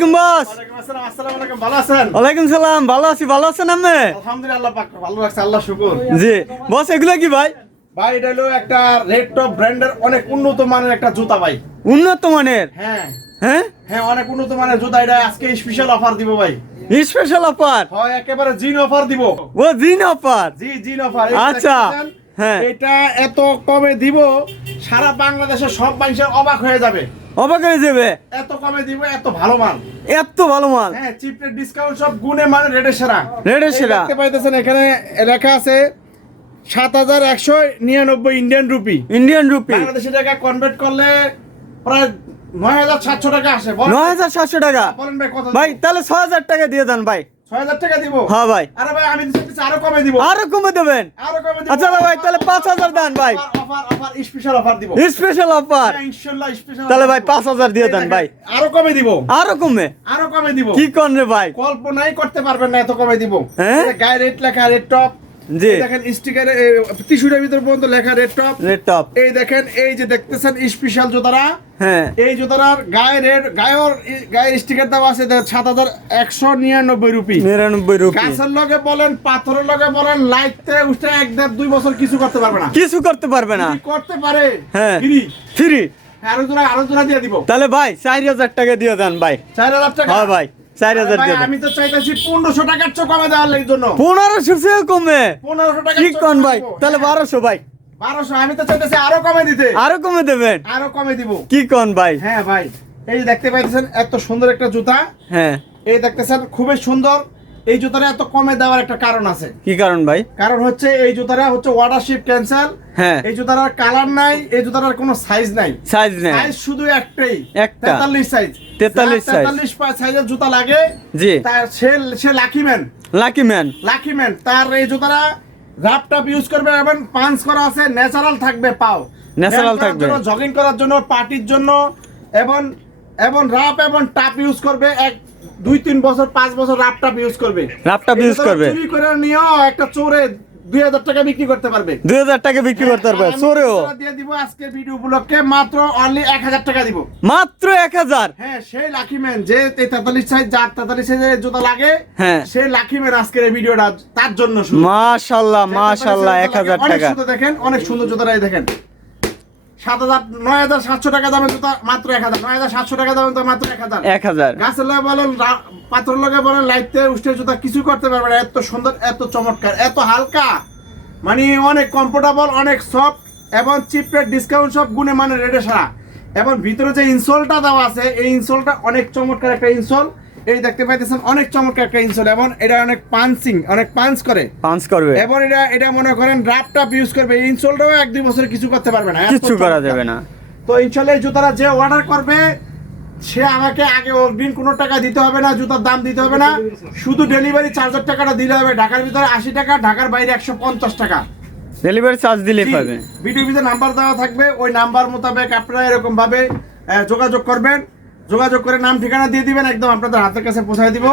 ওয়ালাইকুম বস। ওয়ালাইকুম আলাইকুম, ওয়ালাইকুম সালাম ভালো আছি ভালো আছেন আপনি? আলহামদুলিল্লাহ, ভালো রাখছে, আল্লাহ শুকুর। জি। বস এগুলো কি ভাই? ভাই, এটা হলো একটা রেড টপ ব্র্যান্ডের অনেক উন্নত মানের একটা জুতা ভাই। উন্নত মানের? হ্যাঁ। হ্যাঁ? হ্যাঁ অনেক উন্নত মানের জুতা এটা আজকে স্পেশাল অফার দিব ভাই। স্পেশাল অফার হয় একেবারে জিন অফার দিব। ও দিন অফার জি জিন অফার আচ্ছা, হ্যাঁ। এটা এত কমে দিব সারা বাংলাদেশের সব মানুষের অবাক হয়ে যাবে। অবাক হয়ে যাবে? এত কমে দিব এত ভালো মাল এত ভালো মাল। হ্যাঁ চিপ রেট ডিসকাউন্ট সব গুণে মানে রেটে সেরা। রেটে সেরা। দেখতে পাইতেছেন এখানে লেখা আছে সাত হাজার একশো নিরানব্বই Indian rupee Indian rupee Bangladeshi taka convert করলে প্রায় নয় হাজার সাতশো টাকা আসে। নয় হাজার সাতশো টাকা। বলেন ভাই কত ভাই তাহলে ছ হাজার টাকা দিয়ে দেন ভাই। টাকা দিব। হ্যাঁ ভাই। আরে ভাই আমি আরও কমে দিব। আরও কমে দেবেন? আরও কমে আচ্ছা ভাই তাহলে দেন ভাই। অফার অফার স্পেশাল অফার দিব। স্পেশাল অফার হ্যাঁ, ইনশাআল্লাহ স্পেশাল তাহলে ভাই দিয়ে দেন ভাই। আরও কমে দিব। আরও কমে? আরও কমে দিব। কি কন রে ভাই? কল্পনাই করতে পারবেন না এত কমে দিব। হ্যাঁ? গায়ে রেট লেখা রেট টপ জি। দেখেন স্টিকারে টিস্যুটার ভিতর পর্যন্ত লেখা রেড টপ রেড টপ এই দেখেন এই যে দেখতেছেন স্পেশাল জুতারা। হ্যাঁ। এই জুতার গায়ে রেড গায়ের গায়ে স্টিকার দেওয়া আছে সাত হাজার একশো নিরানব্বই রুপি। নিরানব্বই রুপি। গাছের লগে বলেন পাথরের লগে বলেন লাইটতে উঠে এক দেড় দুই বছর কিছু করতে পারবে না। কিছু করতে পারবে না। করতে পারে হ্যাঁ। ফ্রি ফ্রি আরও জোড়া আরও জোড়া দিয়ে দিব। তাহলে ভাই চার হাজার টাকা দিয়ে দেন ভাই। চার হাজার টাকা? হ্যাঁ ভাই। চার হাজার ভাই, দিয়ে দেন আমি তো চাইতেছি পনেরোশো টাকার চো কমে দেওয়ার লাগি জন্য। পনেরোশো চেয়ে কমে। পনেরোশো টাকা কন ভাই তাহলে বারোশো ভাই। বারোশো আমি তো চাইতেছি আরও কমে দিতে। আরও কমে দেবেন? আরও কমে দিব। কি কন ভাই? হ্যাঁ ভাই এই দেখতে পাইতেছেন এত সুন্দর একটা জুতা। হ্যাঁ। এই দেখতেছেন খুবই সুন্দর। এই জুতাটা এত কমে দেওয়ার একটা কারণ আছে। কি কারণ ভাই? কারণ হচ্ছে এই জুতাটা হচ্ছে ওয়াটারশিপ ক্যান্সেল হ্যাঁ। এই জুতাটার কালার নাই এই জুতাটার কোনো সাইজ নাই। সাইজ নেই। সাইজ শুধু একটাই। একটা। তেতাল্লিশ সাইজ 43 size। তেতাল্লিশ সাইজের জুতা লাগে জি। তার সে সে lucky man lucky man lucky man তার এই জুতাটা রাপ টাপ ইউজ করবে এবং পাঞ্চ করা আছে ন্যাচারাল থাকবে পাও। ন্যাচারাল থাকবে। জগিং করার জন্য পার্টির জন্য এবং এবং রাপ এবং টাপ ইউজ করবে এক দুই তিন বছর পাঁচ বছর রাপ টাপ ইউজ করবে। রাপ টাপ এই use জুতাটা করবে। চুরি করে নিয়েও একটা চোরে দুই হাজার টাকা বিক্রি করতে পারবে। দুই হাজার টাকা বিক্রি করতে পারবে চোরেও। দিয়ে দিব আজকে ভিডিও উপলক্ষে মাত্র অনলি এক হাজার টাকা দিব। মাত্র এক হাজার? হ্যাঁ সেই লাকি ম্যান যে তেতাল্লিশ সাইজ যার তেতাল্লিশ সাইজের জুতা লাগে হ্যাঁ। সেই লাকি ম্যান আজকের এই ভিডিওটা তার জন্য মাশাল্লাহ মাশাল্লাহ এক হাজার টাকা। দেখেন অনেক সুন্দর জুতাটাই দেখেন। সাত হাজার নয় হাজার সাতশো টাকা দামের জুতা মাত্র এক হাজার। নয় হাজার সাতশো টাকা দামের জুতা মাত্র এক হাজার। এক হাজার। গাছের লগে বলেন পাথর লগে বলেন লাইটতে উষ্ঠে জুতা কিছু করতে পারবে না। এত সুন্দর এত চমৎকার এত হালকা। মানে অনেক কমফোর্টেবল অনেক সফট এবং চিপ রেট ডিসকাউন্ট সব গুণে মানে রেডে সারা। এবং ভিতরে যে ইনসোলটা দেওয়া আছে এই ইনসোলটা অনেক চমৎকার একটা ইনসোল এই দেখতে পাইতেছেন অনেক চমৎকার একটা ইনসোল এবং এটা অনেক পাঞ্চিং অনেক পাঞ্চ করে। পাঞ্চ করবে। এবং এটা এটা মনে করেন রাপ টাপ ইউজ করবে। এই ইনসোলটাও এক দুই বছরে কিছু করতে পারবে না। কিচ্ছু করা যাবে না। তো ইনশাল্লাহ এই জুতাটা যে অর্ডার করবে সে আমাকে আগে অগ্রিম কোনো টাকা দিতে হবে না জুতার দাম দিতে হবে না। শুধু ডেলিভারি চার্জার টাকাটা দিলে হবে। ঢাকার ভিতরে আশি টাকা ঢাকার বাইরে একশো পঞ্চাশ টাকা। ডেলিভারি চার্জ দিলেই পাবে। ভিডিও ভিতরে নাম্বার দেওয়া থাকবে। ওই নাম্বার মোতাবেক আপনারা এরকম ভাবে যোগাযোগ করবেন। যোগাযোগ করে নাম ঠিকানা দিয়ে দিবেন একদম আপনাদের হাতের কাছে পৌঁছায় দিব।